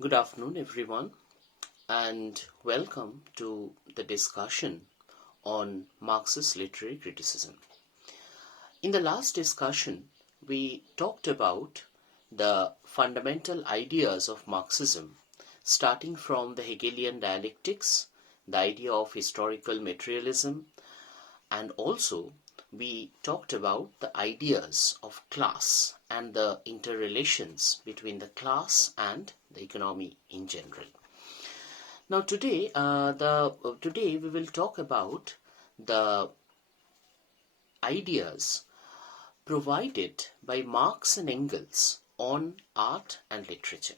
Good afternoon, everyone, and welcome to the discussion on Marxist literary criticism. In the last discussion, we talked about the fundamental ideas of Marxism, starting from the Hegelian dialectics, the idea of historical materialism, and also we talked about the ideas of class and the interrelations between the class and the economy in general. Now today we will talk about the ideas provided by Marx and Engels on art and literature.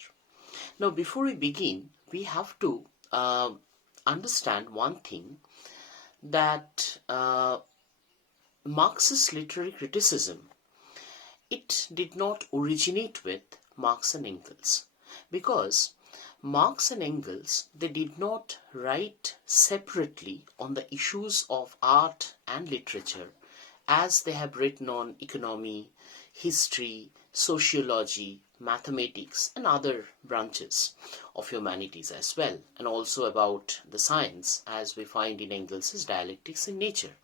Now before we begin, we have to understand one thing, that Marxist literary criticism, it did not originate with Marx and Engels, because Marx and Engels, they did not write separately on the issues of art and literature as they have written on economy, history, sociology, mathematics and other branches of humanities as well, and also about the science as we find in Engels' dialectics in nature.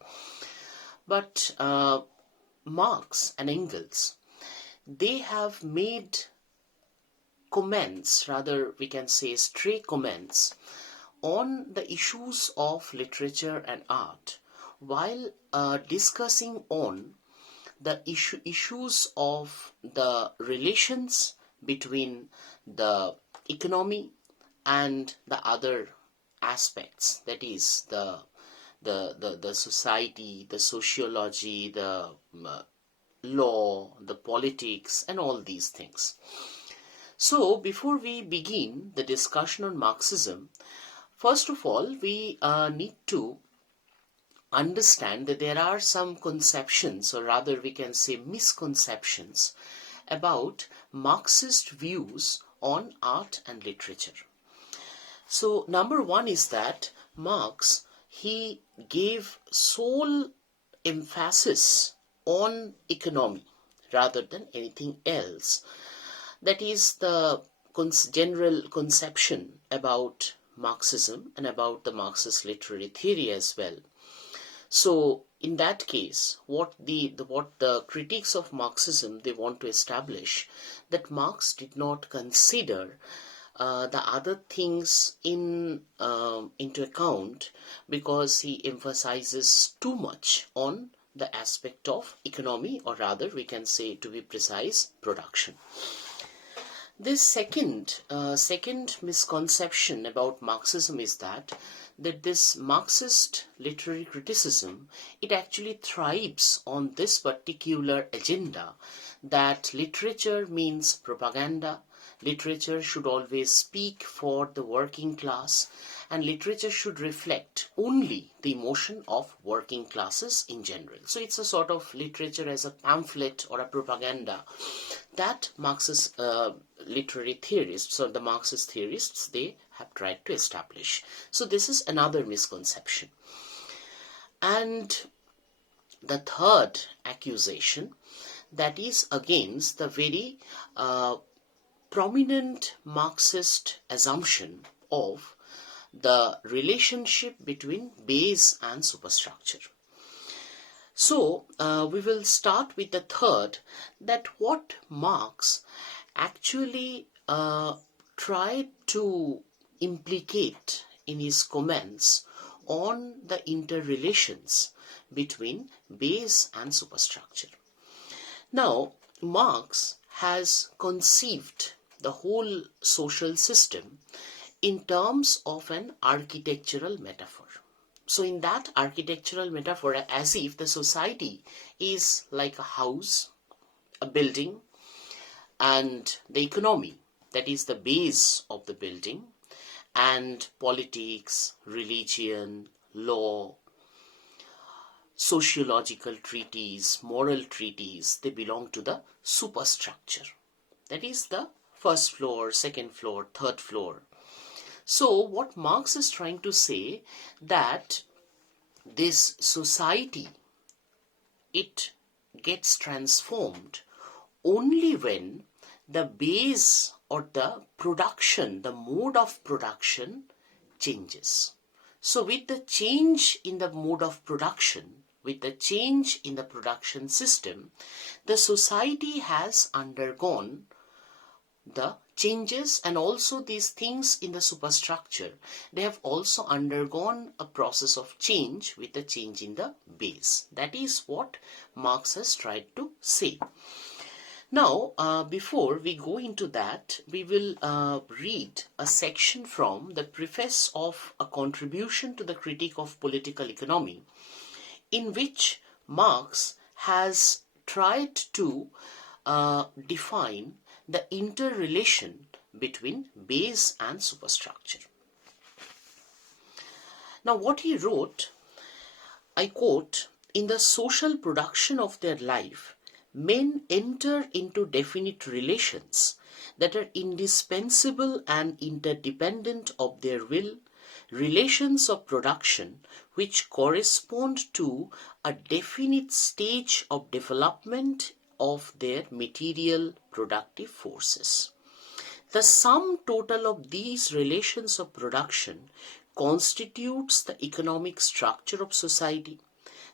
But Marx and Engels, they have made comments, rather we can say stray comments, on the issues of literature and art while discussing on the issues of the relations between the economy and the other aspects, that is the society, the sociology, the law, the politics and all these things. So before we begin the discussion on Marxism, first of all we need to understand that there are some conceptions, or rather we can say misconceptions, about Marxist views on art and literature. So number one is that Marx, he gave sole emphasis on economy rather than anything else. That is the general conception about Marxism and about the Marxist literary theory as well. So in that case, what the critics of Marxism, they want to establish, that Marx did not consider the other things into account, because he emphasizes too much on the aspect of economy, or rather we can say, to be precise, production. This second misconception about Marxism is that this Marxist literary criticism, it actually thrives on this particular agenda, that literature means propaganda, literature should always speak for the working class, and literature should reflect only the emotion of working classes in general. So it's a sort of literature as a pamphlet or a propaganda that Marxist literary theorists, or the Marxist theorists, they have tried to establish. So this is another misconception. And the third accusation, that is against the very prominent Marxist assumption of the relationship between base and superstructure. So we will start with the third, that what Marx actually tried to implicate in his comments on the interrelations between base and superstructure. Now, Marx has conceived the whole social system in terms of an architectural metaphor. So in that architectural metaphor, as if the society is like a house, a building, and the economy, that is the base of the building, and politics, religion, law, sociological treatises, moral treatises, they belong to the superstructure. That is the first floor, second floor, third floor. So what Marx is trying to say, that this society, it gets transformed only when the base or the production, the mode of production changes. So with the change in the mode of production, with the change in the production system, the society has undergone the changes, and also these things in the superstructure, they have also undergone a process of change with the change in the base. That is what Marx has tried to say. Now, before we go into that, we will read a section from the preface of a contribution to the critique of political economy, in which Marx has tried to define the interrelation between base and superstructure. Now, what he wrote, I quote, "In the social production of their life, men enter into definite relations that are indispensable and interdependent of their will, relations of production which correspond to a definite stage of development of their material productive forces. The sum total of these relations of production constitutes the economic structure of society,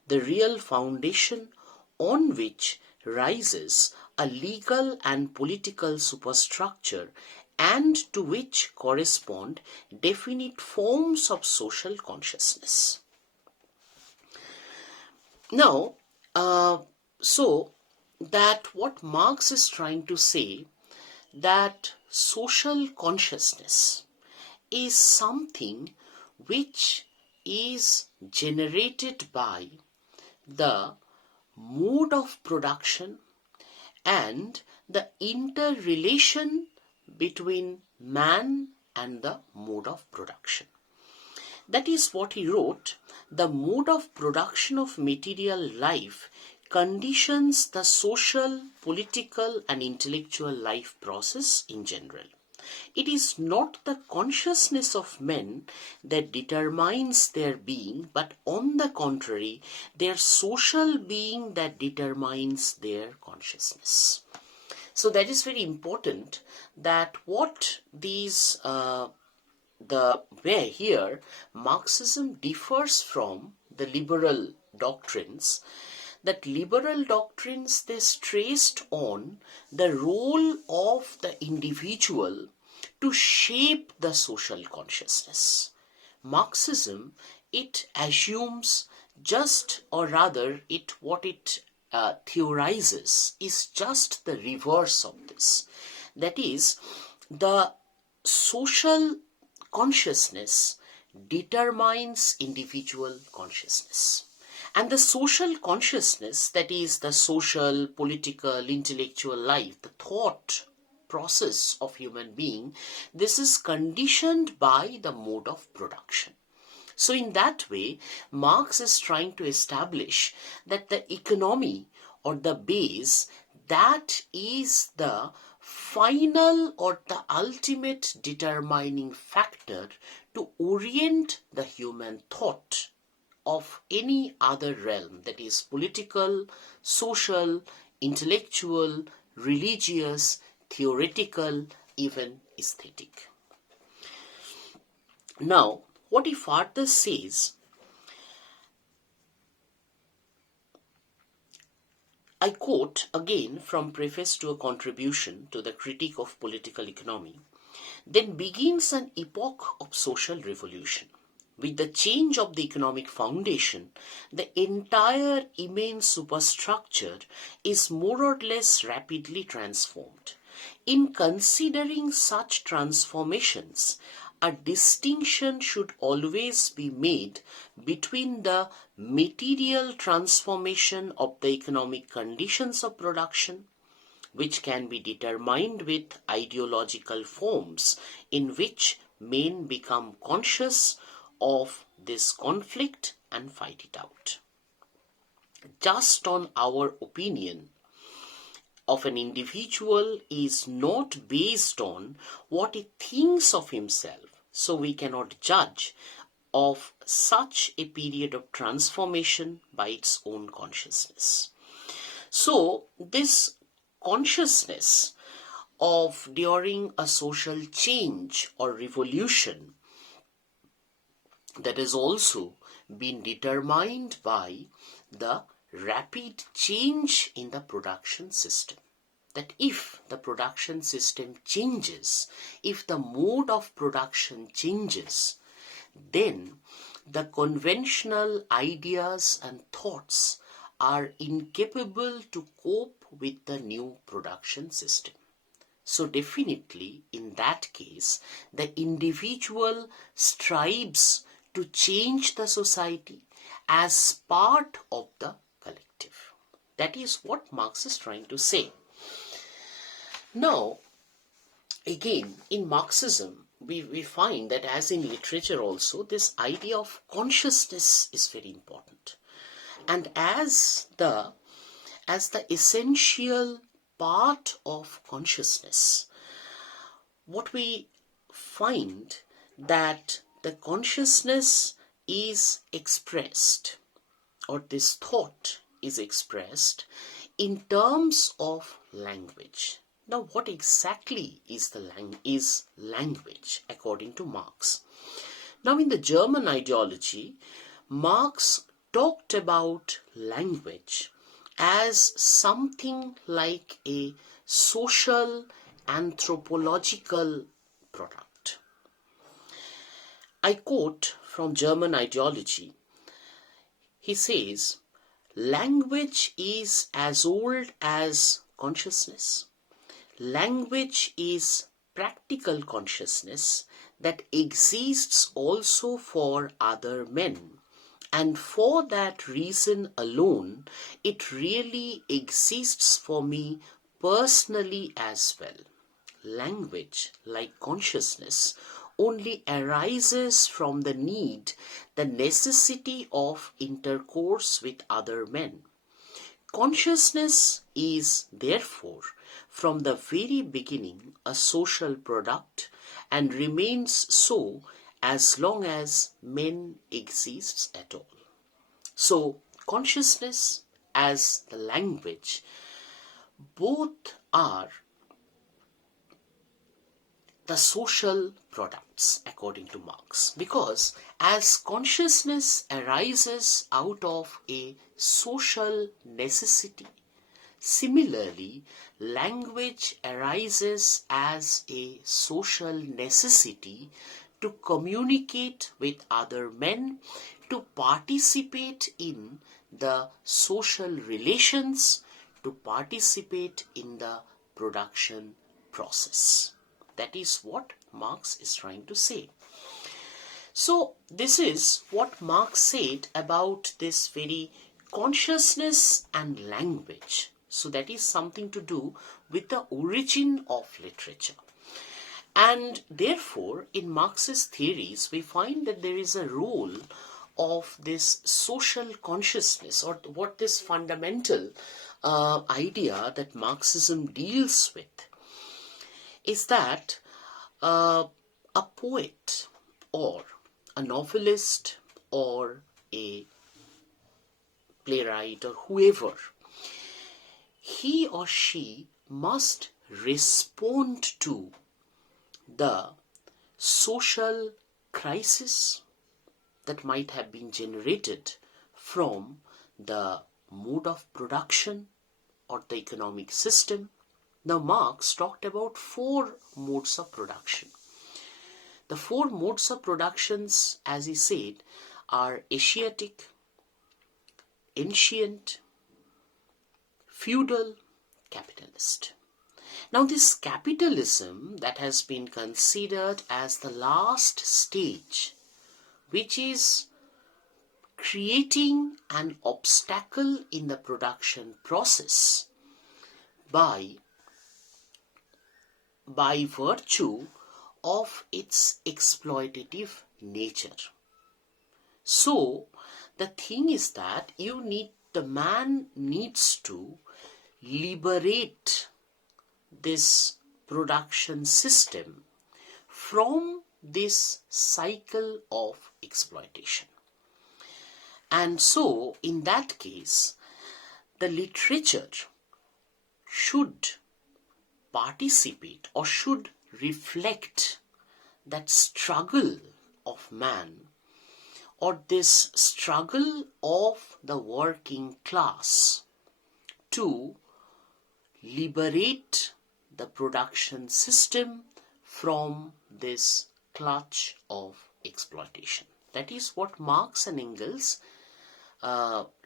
the real foundation on which rises a legal and political superstructure, and to which correspond definite forms of social consciousness." Now, so that what Marx is trying to say, that social consciousness is something which is generated by the mode of production and the interrelation between man and the mode of production. That is what he wrote, "The mode of production of material life conditions the social, political and intellectual life process in general. It is not the consciousness of men that determines their being, but on the contrary, their social being that determines their consciousness." So that is very important, that what these where here Marxism differs from the liberal doctrines, that liberal doctrines, they stressed on the role of the individual to shape the social consciousness. Marxism, it assumes just, or rather what it theorizes is just the reverse of this. That is, the social consciousness determines individual consciousness. And the social consciousness, that is the social, political, intellectual life, the thought process of human being, this is conditioned by the mode of production. So in that way, Marx is trying to establish that the economy or the base, that is the final or the ultimate determining factor to orient the human thought of any other realm, that is political, social, intellectual, religious, theoretical, even aesthetic. Now, what he further says, I quote again from preface to a contribution to the critique of political economy, "Then begins an epoch of social revolution. With the change of the economic foundation, the entire immense superstructure is more or less rapidly transformed. In considering such transformations, a distinction should always be made between the material transformation of the economic conditions of production, which can be determined with ideological forms in which men become conscious of this conflict and fight it out. Just on our opinion of an individual is not based on what he thinks of himself, so we cannot judge of such a period of transformation by its own consciousness." So this consciousness of during a social change or revolution that has also been determined by the rapid change in the production system. That if the production system changes, if the mode of production changes, then the conventional ideas and thoughts are incapable to cope with the new production system. So definitely in that case, the individual strives to change the society as part of the collective. That is what Marx is trying to say. Now, again, in Marxism, we find that as in literature also, this idea of consciousness is very important. And as the essential part of consciousness, what we find that the consciousness is expressed, or this thought is expressed in terms of language. Now, what exactly is language according to Marx? Now, in the German ideology, Marx talked about language as something like a social anthropological product. I quote from German ideology. He says, language is as old as consciousness. Language is practical consciousness that exists also for other men. And for that reason alone, it really exists for me personally as well. Language, like consciousness, only arises from the need, the necessity of intercourse with other men. Consciousness is, therefore, from the very beginning a social product and remains so as long as men exists at all. So, consciousness as the language, both are the social products according to Marx, because as consciousness arises out of a social necessity, similarly language arises as a social necessity to communicate with other men, to participate in the social relations, to participate in the production process. That is what Marx is trying to say. So this is what Marx said about this very consciousness and language. So that is something to do with the origin of literature. And therefore, in Marxist theories, we find that there is a role of this social consciousness, or what this fundamental idea that Marxism deals with is that a poet or a novelist or a playwright or whoever, he or she must respond to the social crisis that might have been generated from the mode of production or the economic system. Now, Marx talked about 4 modes of production. The 4 modes of productions, as he said, are Asiatic, ancient, feudal, capitalist. Now, this capitalism that has been considered as the last stage, which is creating an obstacle in the production process by virtue of its exploitative nature. So, the thing is that the man needs to liberate this production system from this cycle of exploitation. And so, in that case, the literature should participate or should reflect that struggle of man, or this struggle of the working class to liberate the production system from this clutch of exploitation. That is what Marx and Engels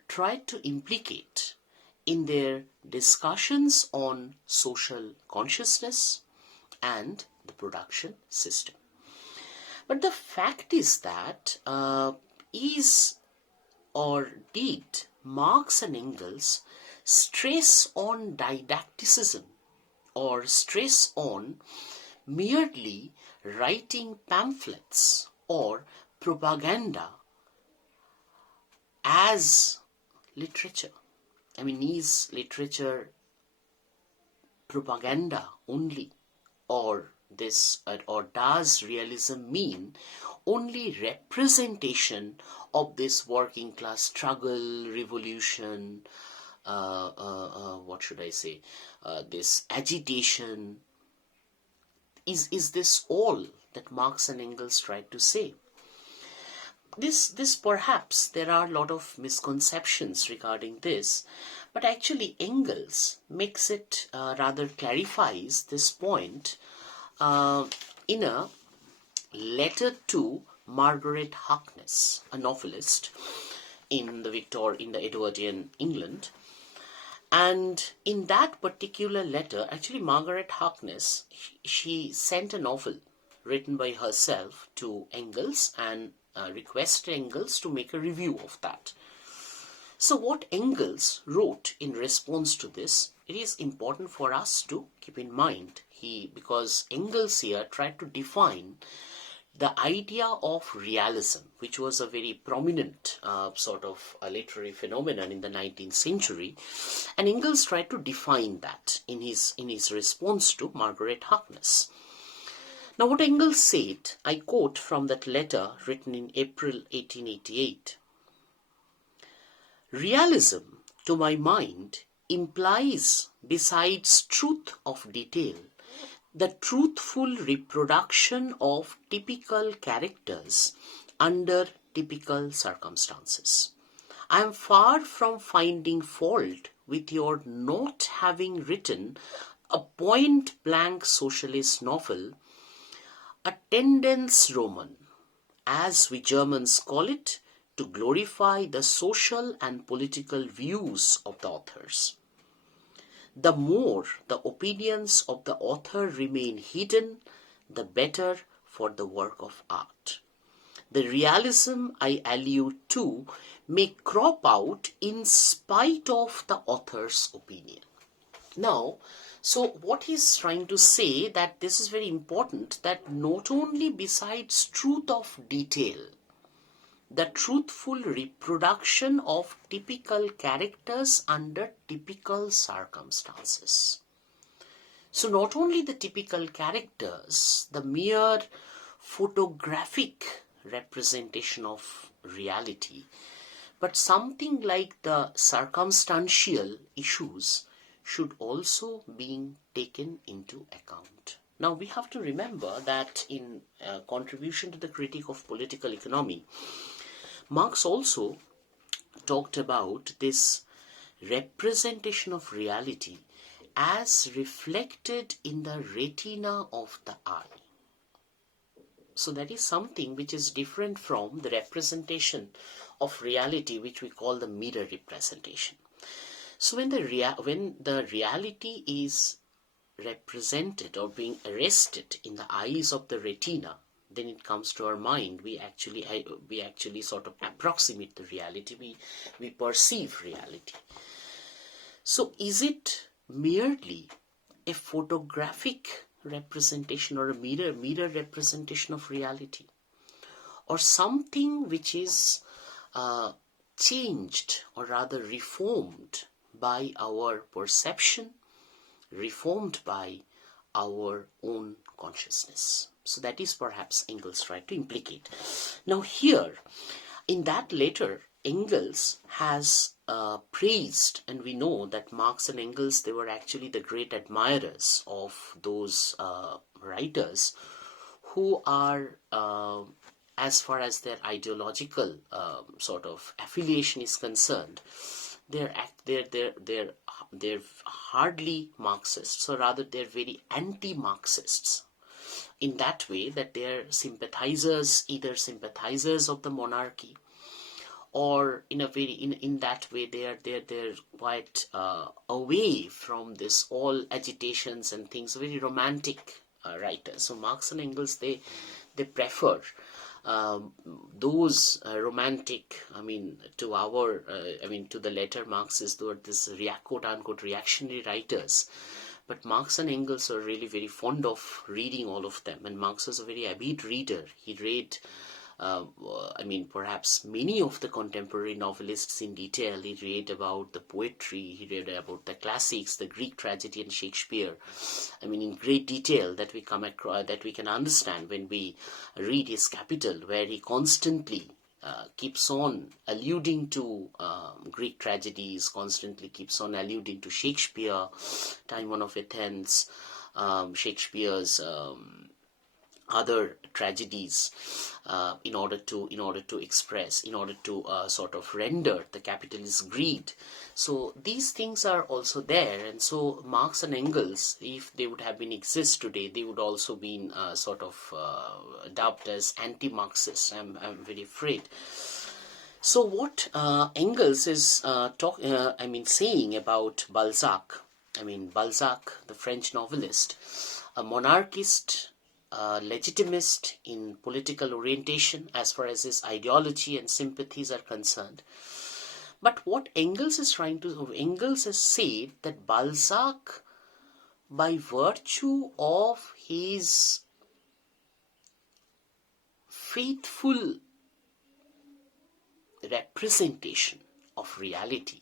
tried to implicate in their discussions on social consciousness and the production system. But the fact is that did Marx and Engels stress on didacticism or stress on merely writing pamphlets or propaganda as literature? I mean, is literature propaganda only, or does realism mean only representation of this working class struggle, revolution, this agitation? Is this all that Marx and Engels tried to say? This perhaps there are a lot of misconceptions regarding this, but actually Engels makes it rather clarifies this point in a letter to Margaret Harkness, a novelist in the Edwardian England. And in that particular letter, actually Margaret Harkness, she sent a novel written by herself to Engels and requested Engels to make a review of that. So what Engels wrote in response to this, it is important for us to keep in mind. Because Engels here tried to define the idea of realism, which was a very prominent sort of a literary phenomenon in the 19th century, and Engels tried to define that in his response to Margaret Harkness. Now what Engels said, I quote from that letter written in April 1888. "Realism, to my mind, implies, besides truth of detail, the truthful reproduction of typical characters under typical circumstances. I am far from finding fault with your not having written a point-blank socialist novel, a Tendenz-Roman, as we Germans call it, to glorify the social and political views of the authors. The more the opinions of the author remain hidden, the better for the work of art. The realism I allude to may crop out in spite of the author's opinion." Now, so what he's trying to say, that this is very important, that not only besides truth of detail, the truthful reproduction of typical characters under typical circumstances. So not only the typical characters, the mere photographic representation of reality, but something like the circumstantial issues should also be taken into account. Now we have to remember that in contribution to the critique of political economy, Marx also talked about this representation of reality as reflected in the retina of the eye. So that is something which is different from the representation of reality which we call the mirror representation. So when the reality is represented or being arrested in the eyes of the retina, then it comes to our mind. We actually sort of approximate the reality. We perceive reality. So is it merely a photographic representation or a mirror representation of reality, or something which is changed or rather reformed by our perception, reformed by our own consciousness? So that is perhaps Engels tried to implicate. Now here, In that letter, Engels has praised, and we know that Marx and Engels, they were actually the great admirers of those writers who are, as far as their ideological sort of affiliation is concerned, they're hardly Marxists, or rather they're very anti-Marxists, in that way that they're sympathizers, either sympathizers of the monarchy, or in a very in that way they're quite away from this all agitations and things, very romantic writers. So Marx and Engels, they prefer those romantic, to our to the later Marxists, or this quote unquote reactionary writers. But Marx and Engels are really very fond of reading all of them, and Marx was a very avid reader. He read perhaps many of the contemporary novelists in detail. He read about the poetry, he read about the classics, the Greek tragedy and Shakespeare, in great detail, that we come across, that we can understand when we read his Capital, where he constantly keeps on alluding to Greek tragedies, constantly keeps on alluding to Shakespeare, Timon of Athens, Shakespeare's other tragedies, in order to express, in order to sort of render the capitalist greed. So these things are also there, and so Marx and Engels, if they would have been exist today, they would also been sort of dubbed as anti-Marxist. I'm very afraid. So what Engels is saying about Balzac, Balzac, the French novelist, a monarchist, legitimist in political orientation as far as his ideology and sympathies are concerned. But what Engels has said that Balzac, by virtue of his faithful representation of reality,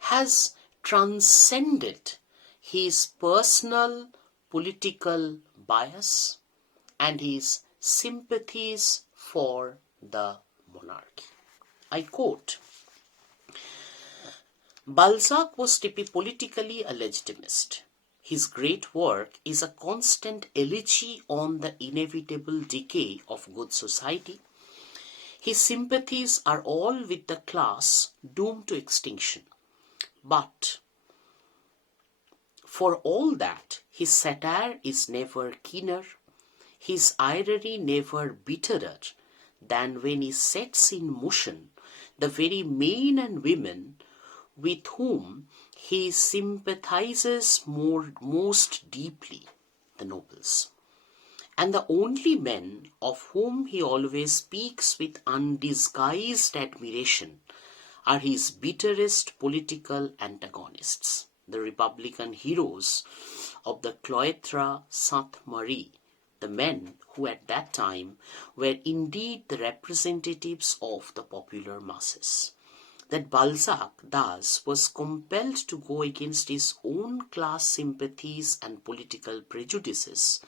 has transcended his personal political bias and his sympathies for the monarchy. I quote, Balzac was politically a legitimist. His great work is a constant elegy on the inevitable decay of good society. His sympathies are all with the class doomed to extinction. But for all that, his satire is never keener, his irony never bitterer than when he sets in motion the very men and women with whom he sympathizes most deeply, the nobles. And the only men of whom he always speaks with undisguised admiration are his bitterest political antagonists, the Republican heroes of the Cloître Sainte-Marie, the men who at that time were indeed the representatives of the popular masses. That Balzac thus was compelled to go against his own class sympathies and political prejudices,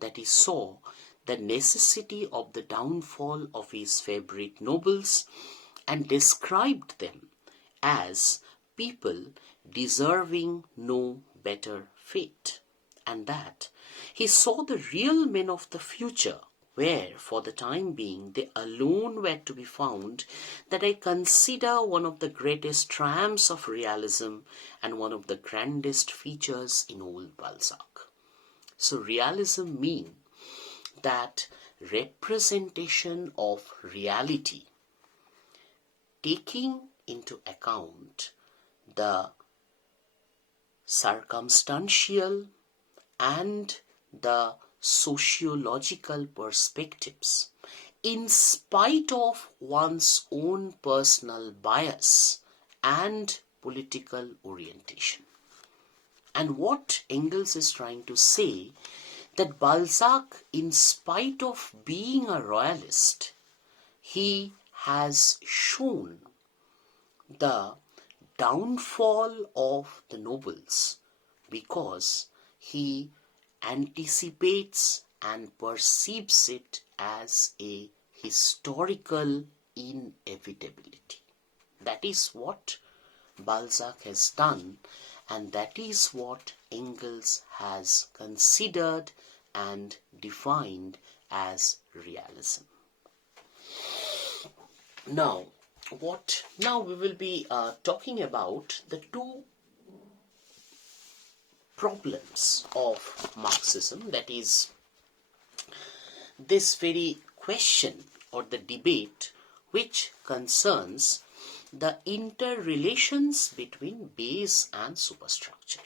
that he saw the necessity of the downfall of his favorite nobles and described them as people deserving no better fate, and that he saw the real men of the future, where for the time being they alone were to be found, that I consider one of the greatest triumphs of realism and one of the grandest features in old Balzac. So realism means that representation of reality, taking into account the circumstantial and the sociological perspectives, in spite of one's own personal bias and political orientation. And what Engels is trying to say, that Balzac, in spite of being a royalist, he has shown the downfall of the nobles because he anticipates and perceives it as a historical inevitability. That is what Balzac has done, and that is what Engels has considered and defined as realism. Now we will be talking about the two problems of Marxism, that is this very question or the debate which concerns the interrelations between base and superstructure.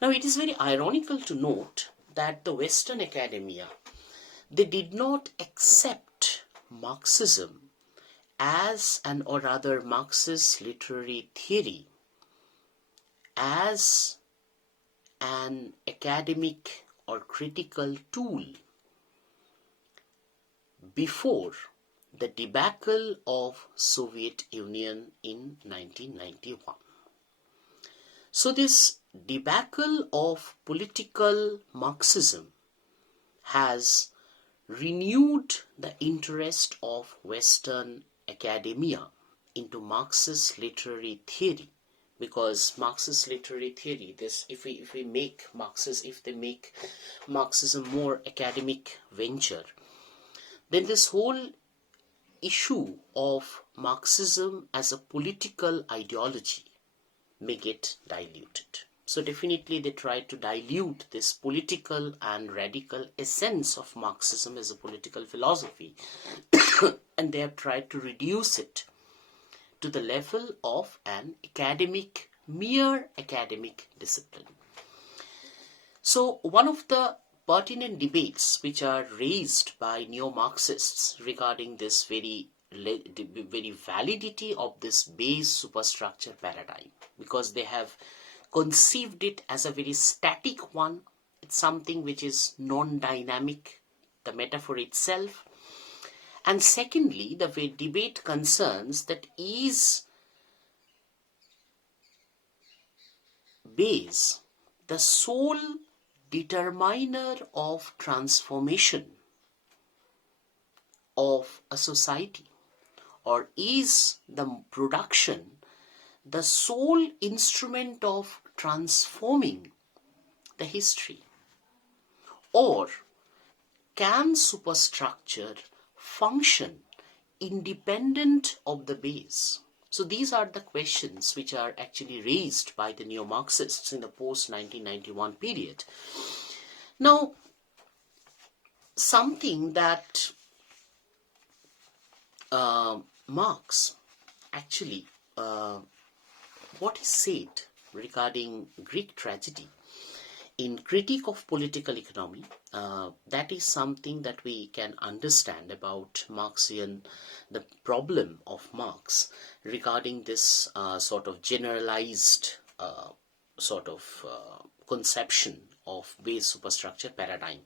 Now it is very ironical to note that the Western academia, they did not accept Marxism as or rather Marxist literary theory as an academic or critical tool before the debacle of Soviet Union in 1991. So this debacle of political Marxism has renewed the interest of Western academia into Marxist literary theory, because Marxist literary theory, this if they make Marxism more academic venture, then this whole issue of Marxism as a political ideology may get diluted. So definitely they try to dilute this political and radical essence of Marxism as a political philosophy and they have tried to reduce it to the level of an mere academic discipline. So one of the pertinent debates which are raised by neo-Marxists regarding this very validity of this base superstructure paradigm, because they have conceived it as a very static one. It's something which is non-dynamic, the metaphor itself. And secondly, the debate concerns that is base the sole determiner of transformation of a society, or is the production the sole instrument of transforming the history, or can superstructure function independent of the base? So these are the questions which are actually raised by the neo-Marxists in the post-1991 period. Now, something that Marx actually, what he said regarding Greek tragedy in Critique of Political Economy, that is something that we can understand about Marxian, the problem of Marx regarding this sort of generalized conception of base superstructure paradigm.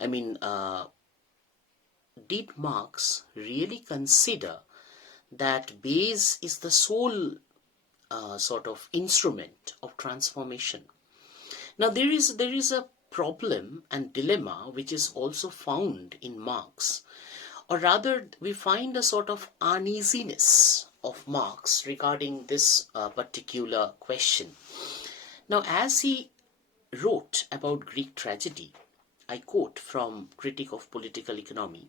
I mean, did Marx really consider that base is the sole sort of instrument of transformation? Now there is a problem and dilemma which is also found in Marx, or rather we find a sort of uneasiness of Marx regarding this particular question. Now as he wrote about Greek tragedy, I quote from Critique of Political Economy,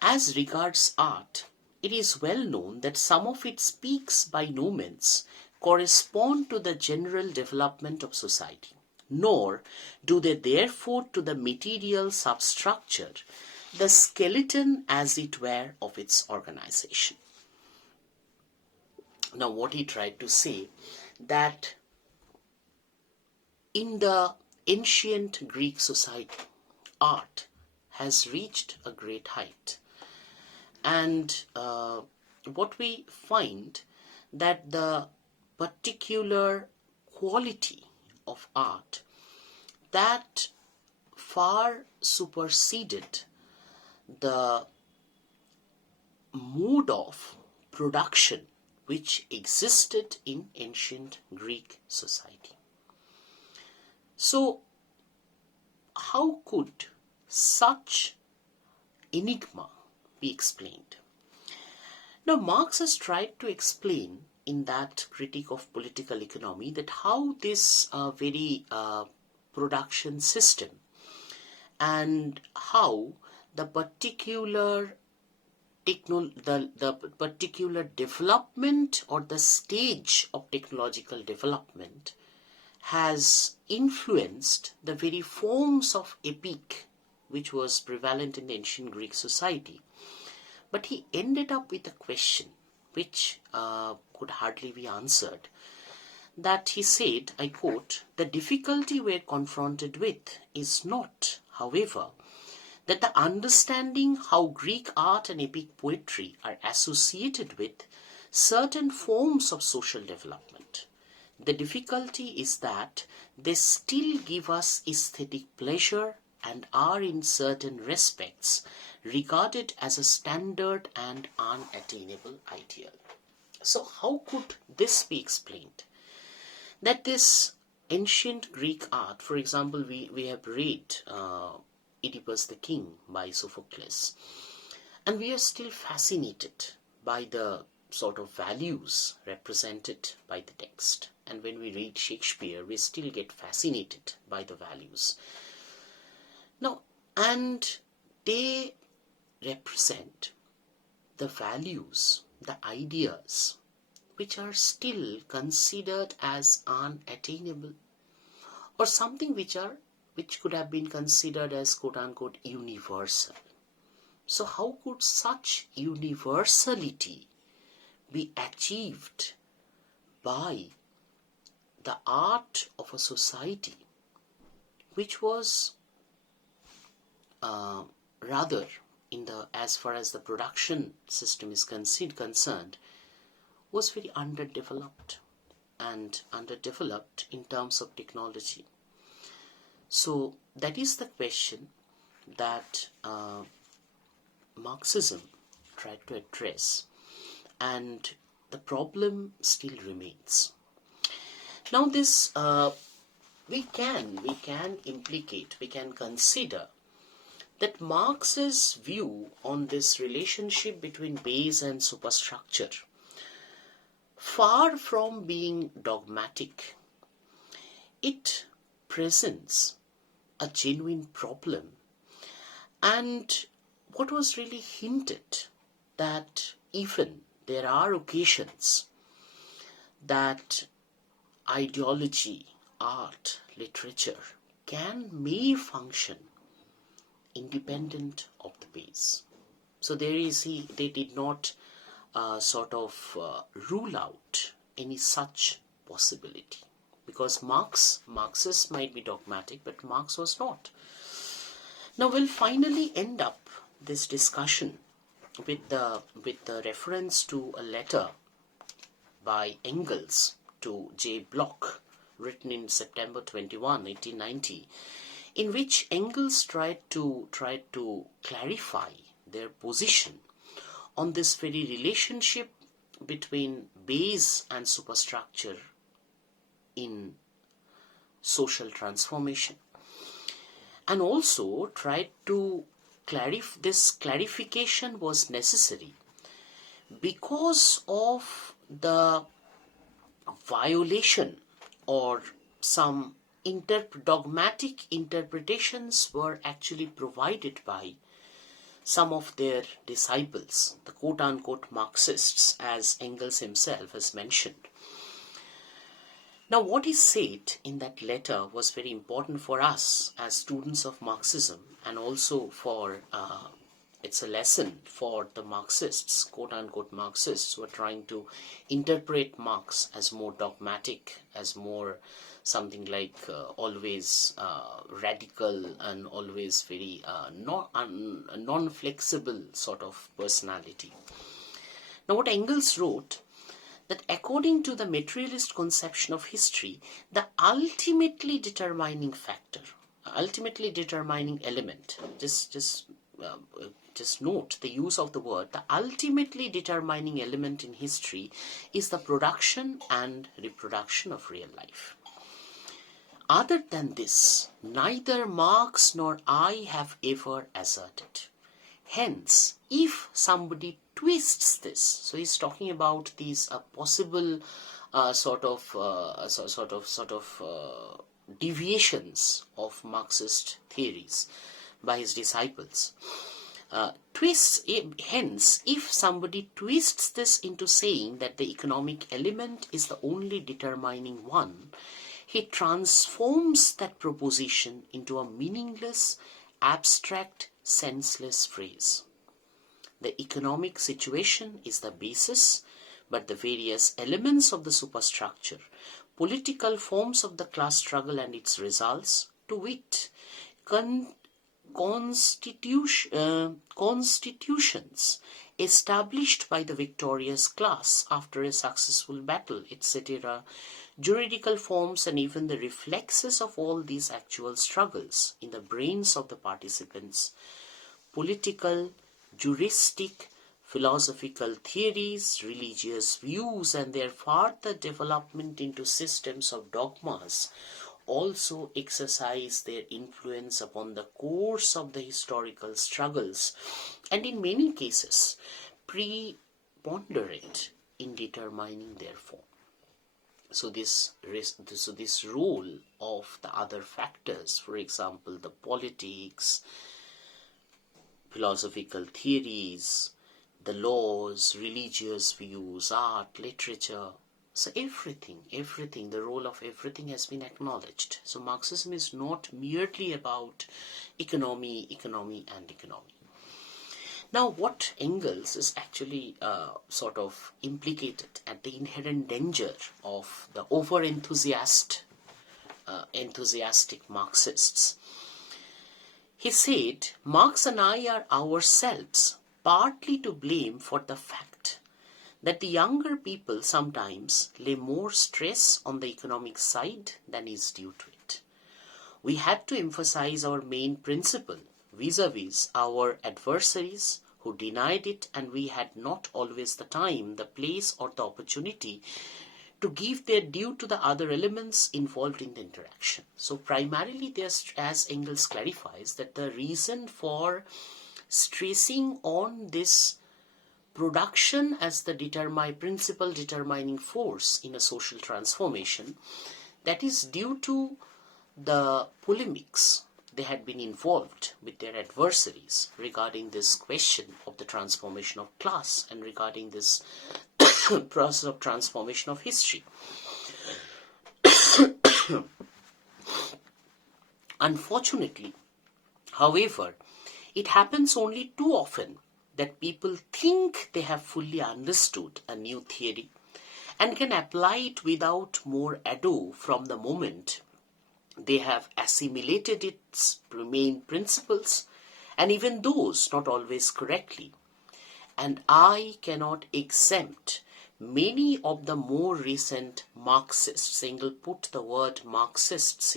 "As regards art, it is well known that some of its peaks by no means correspond to the general development of society, nor do they therefore to the material substructure, the skeleton as it were of its organization." Now what he tried to say, that in the ancient Greek society, art has reached a great height. And what we find, that the particular quality of art that far superseded the mode of production which existed in ancient Greek society. So how could such enigma be explained? Now, Marx has tried to explain in that critique of political economy that how this very production system and how the particular the particular development or the stage of technological development has influenced the very forms of epic which was prevalent in the ancient Greek society. But he ended up with a question which could hardly be answered. That he said, I quote, "The difficulty we're confronted with is not, however, that the understanding how Greek art and epic poetry are associated with certain forms of social development. The difficulty is that they still give us aesthetic pleasure and are in certain respects regarded as a standard and unattainable ideal." So how could this be explained? That this ancient Greek art, for example, we have read Oedipus the King by Sophocles, and we are still fascinated by the sort of values represented by the text. And when we read Shakespeare, we still get fascinated by the values. Now, and they represent the values, the ideas, which are still considered as unattainable, or something which could have been considered as quote-unquote universal. So how could such universality be achieved by the art of a society which was rather, as far as the production system is concerned, was very underdeveloped in terms of technology. So that is the question that Marxism tried to address, and the problem still remains. Now this we can consider that Marx's view on this relationship between base and superstructure, far from being dogmatic, it presents a genuine problem. And what was really hinted, that even there are occasions that ideology, art, literature may function independent of the base. So they did not rule out any such possibility, because Marxists might be dogmatic, but Marx was not. Now we'll finally end up this discussion with the reference to a letter by Engels to J. Bloch, written in September 21, 1890, in which Engels tried to clarify their position on this very relationship between base and superstructure in social transformation, and also tried to this clarification was necessary because of the violation, or some dogmatic interpretations were actually provided by some of their disciples, the quote-unquote Marxists, as Engels himself has mentioned. Now what is said in that letter was very important for us as students of Marxism, and also for it's a lesson for the Marxists, quote-unquote Marxists, who are trying to interpret Marx as more dogmatic, as more something like always radical and always very non-flexible sort of personality. Now what Engels wrote, that according to the materialist conception of history, the ultimately determining element, just note the use of the word, the ultimately determining element in history is the production and reproduction of real life. Other than this, neither Marx nor I have ever asserted. Hence, if somebody twists this. So he's talking about these possible deviations of Marxist theories by his disciples. Hence, if somebody twists this into saying that the economic element is the only determining one, he transforms that proposition into a meaningless, abstract, senseless phrase. The economic situation is the basis, but the various elements of the superstructure, political forms of the class struggle and its results, to wit, constitutions established by the victorious class after a successful battle, etc., juridical forms, and even the reflexes of all these actual struggles in the brains of the participants, political, juristic, philosophical theories, religious views, and their further development into systems of dogmas also exercise their influence upon the course of the historical struggles, and in many cases preponderate in determining their form. So this role of the other factors, for example, the politics, philosophical theories, the laws, religious views, art, literature, so everything, the role of everything has been acknowledged. So Marxism is not merely about economy. Now, what Engels is actually sort of implicated at the inherent danger of the enthusiastic Marxists. He said, Marx and I are ourselves partly to blame for the fact that the younger people sometimes lay more stress on the economic side than is due to it. We had to emphasize our main principle vis-a-vis our adversaries who denied it, and we had not always the time, the place, or the opportunity to give their due to the other elements involved in the interaction. So primarily, as Engels clarifies, that the reason for stressing on this production as the principal determining force in a social transformation, that is due to the polemics they had been involved with their adversaries regarding this question of the transformation of class and regarding this process of transformation of history. Unfortunately, however, it happens only too often that people think they have fully understood a new theory and can apply it without more ado from the moment they have assimilated its main principles, and even those not always correctly. And I cannot exempt many of the more recent Marxists, Engels put the word Marxists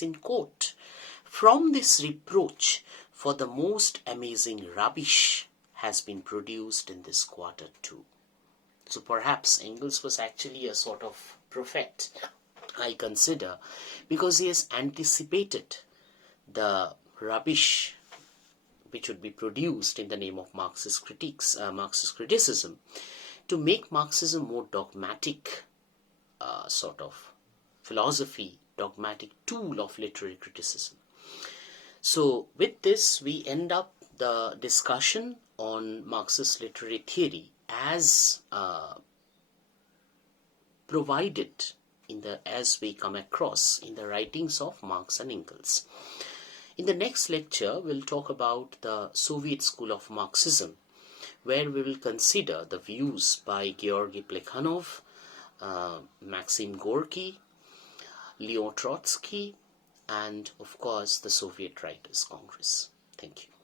in quote, from this reproach, for the most amazing rubbish has been produced in this quarter too. So perhaps Engels was actually a sort of prophet, I consider, because he has anticipated the rubbish which would be produced in the name of Marxist criticism, to make Marxism more dogmatic sort of philosophy, dogmatic tool of literary criticism. So with this, we end up the discussion on Marxist literary theory as provided as we come across in the writings of Marx and Engels. In the next lecture, we'll talk about the Soviet school of Marxism, where we will consider the views by Georgy Plekhanov, Maxim Gorky, Leo Trotsky, and of course the Soviet Writers' Congress. Thank you.